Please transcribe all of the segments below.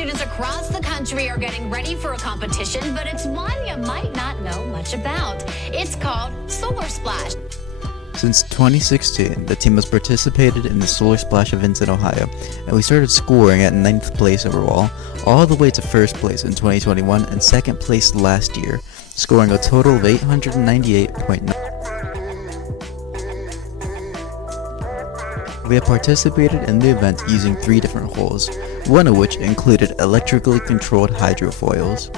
students across the country are getting ready for a competition, but it's one you might not know much about. It's called Solar Splash. Since 2016, the team has participated in the Solar Splash events in Ohio, and we started scoring at 9th place overall, all the way to 1st place in 2021 and 2nd place last year, scoring a total of 898.9. We have participated in the event using 3 different holes, one of which included electrically controlled hydrofoils.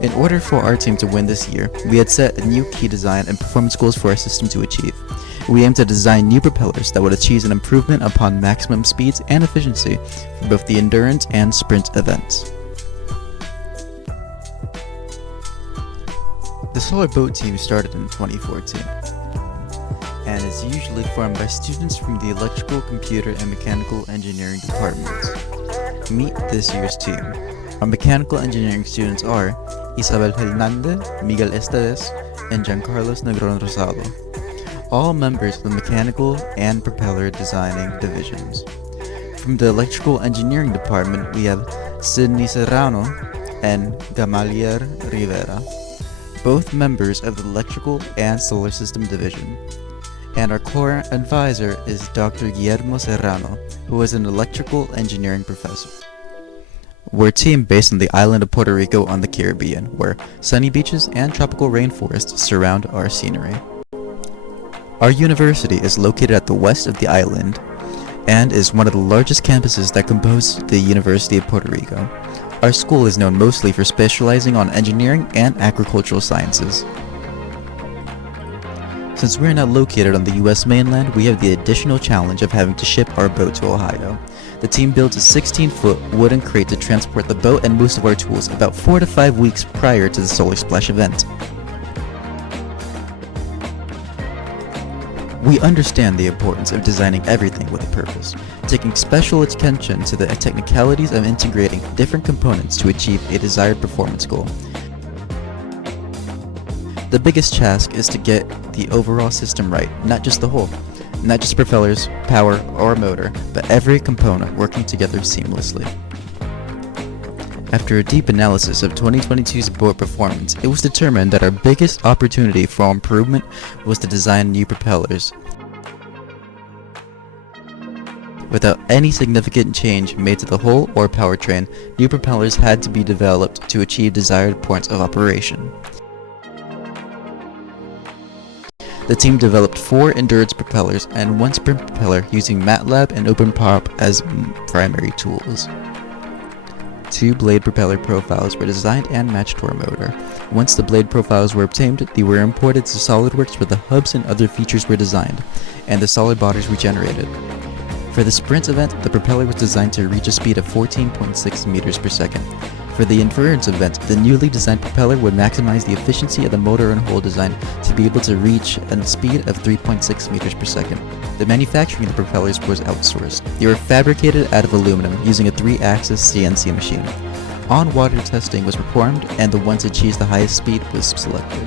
In order for our team to win this year, we had set a new key design and performance goals for our system to achieve. We aimed to design new propellers that would achieve an improvement upon maximum speeds and efficiency for both the endurance and sprint events. The Solar Boat team started in 2014 and is usually formed by students from the electrical, computer, and mechanical engineering departments. Meet this year's team. Our mechanical engineering students are Isabel Hernandez, Miguel Estevez, and Giancarlos Negron Rosado, all members of the mechanical and propeller designing divisions. From the electrical engineering department, we have Sidney Serrano and Gamaliel Rivera, both members of the Electrical and Solar System Division. And our core advisor is Dr. Guillermo Serrano, who is an electrical engineering professor. We're a team based on the island of Puerto Rico on the Caribbean, where sunny beaches and tropical rainforests surround our scenery. Our university is located at the west of the island and is one of the largest campuses that compose the University of Puerto Rico. Our school is known mostly for specializing on engineering and agricultural sciences. Since we are not located on the US mainland, we have the additional challenge of having to ship our boat to Ohio. The team builds a 16-foot wooden crate to transport the boat and most of our tools about 4 to 5 weeks prior to the Solar Splash event. We understand the importance of designing everything with a purpose, taking special attention to the technicalities of integrating different components to achieve a desired performance goal. The biggest task is to get the overall system right, not just the whole, not just propellers, power, or motor, but every component working together seamlessly. After a deep analysis of 2022's boat performance, it was determined that our biggest opportunity for improvement was to design new propellers. Without any significant change made to the hull or powertrain, new propellers had to be developed to achieve desired points of operation. The team developed 4 endurance propellers and 1 sprint propeller using MATLAB and OpenPOP as primary tools. 2 blade propeller profiles were designed and matched to our motor. Once the blade profiles were obtained, they were imported to SolidWorks where the hubs and other features were designed, and the solid bodies were generated. For the sprint event, the propeller was designed to reach a speed of 14.6 meters per second. For the endurance event, the newly designed propeller would maximize the efficiency of the motor and hull design to be able to reach a speed of 3.6 meters per second. The manufacturing of the propellers was outsourced. They were fabricated out of aluminum using a 3-axis CNC machine. On-water testing was performed, and the one to achieve the highest speed was selected.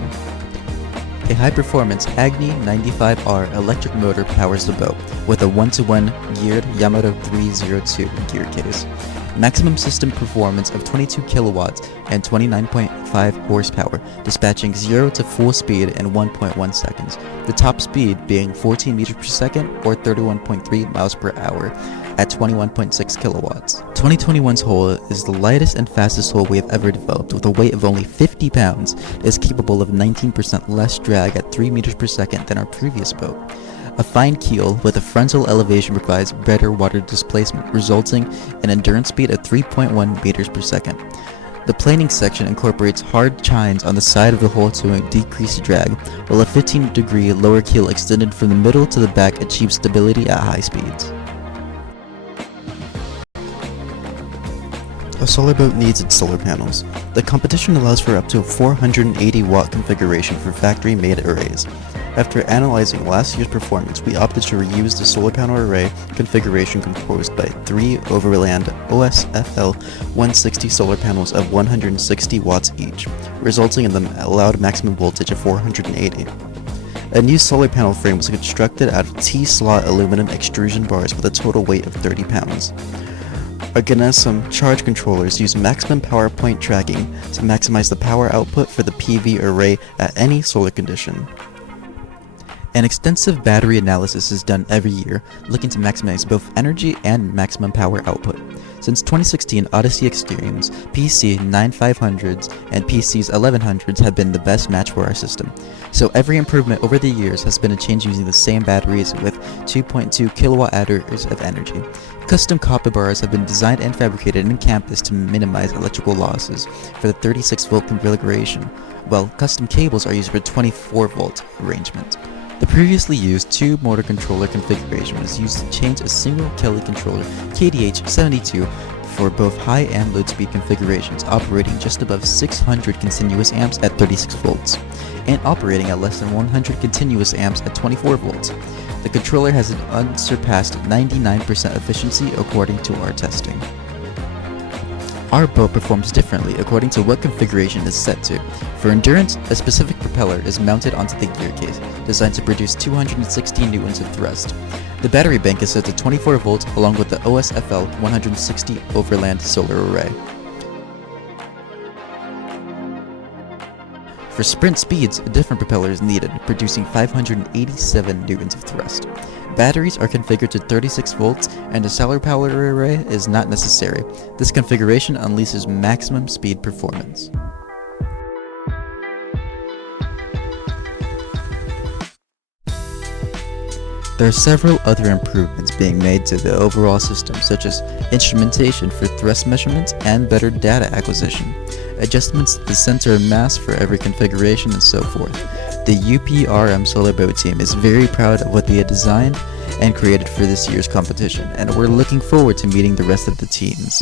A high-performance Agni 95R electric motor powers the boat, with a 1-to-1 geared Yamato 302 gear case. Maximum system performance of 22 kilowatts and 29.5 horsepower, dispatching 0 to full speed in 1.1 seconds, the top speed being 14 meters per second or 31.3 miles per hour at 21.6 kilowatts. 2021's hull is the lightest and fastest hull we have ever developed, with a weight of only 50 pounds. It is capable of 19% less drag at 3 meters per second than our previous boat. A fine keel with a frontal elevation provides better water displacement, resulting in endurance speed of 3.1 meters per second. The planing section incorporates hard chines on the side of the hull to decrease drag, while a 15-degree lower keel extended from the middle to the back achieves stability at high speeds. A solar boat needs its solar panels. The competition allows for up to a 480-watt configuration for factory-made arrays. After analyzing last year's performance, we opted to reuse the solar panel array configuration composed by 3 Overland OSFL 160 solar panels of 160 watts each, resulting in the allowed maximum voltage of 480. A new solar panel frame was constructed out of T-slot aluminum extrusion bars with a total weight of 30 pounds. Organism charge controllers use maximum power point tracking to maximize the power output for the PV array at any solar condition. An extensive battery analysis is done every year, looking to maximize both energy and maximum power output. Since 2016, Odyssey Extremes, PC 9500s, and PC's 1100s have been the best match for our system. So every improvement over the years has been a change using the same batteries with 2.2 kilowatt hours of energy. Custom copper bars have been designed and fabricated in campus to minimize electrical losses for the 36-volt configuration, while custom cables are used for 24-volt arrangement. The previously used 2-motor controller configuration was used to change a single Kelly controller KDH72 for both high and low speed configurations, operating just above 600 continuous amps at 36 volts, and operating at less than 100 continuous amps at 24 volts. The controller has an unsurpassed 99% efficiency according to our testing. Our boat performs differently according to what configuration is set to. For endurance, a specific propeller is mounted onto the gear case, designed to produce 260 newtons of thrust. The battery bank is set to 24 volts along with the OSFL 160 overland solar array. For sprint speeds, a different propeller is needed, producing 587 newtons of thrust. Batteries are configured to 36 volts, and a solar power array is not necessary. This configuration unleashes maximum speed performance. There are several other improvements being made to the overall system, such as instrumentation for thrust measurements and better data acquisition, adjustments to the center of mass for every configuration, and so forth. The UPRM Solar Boat team is very proud of what they had designed and created for this year's competition, and we're looking forward to meeting the rest of the teams.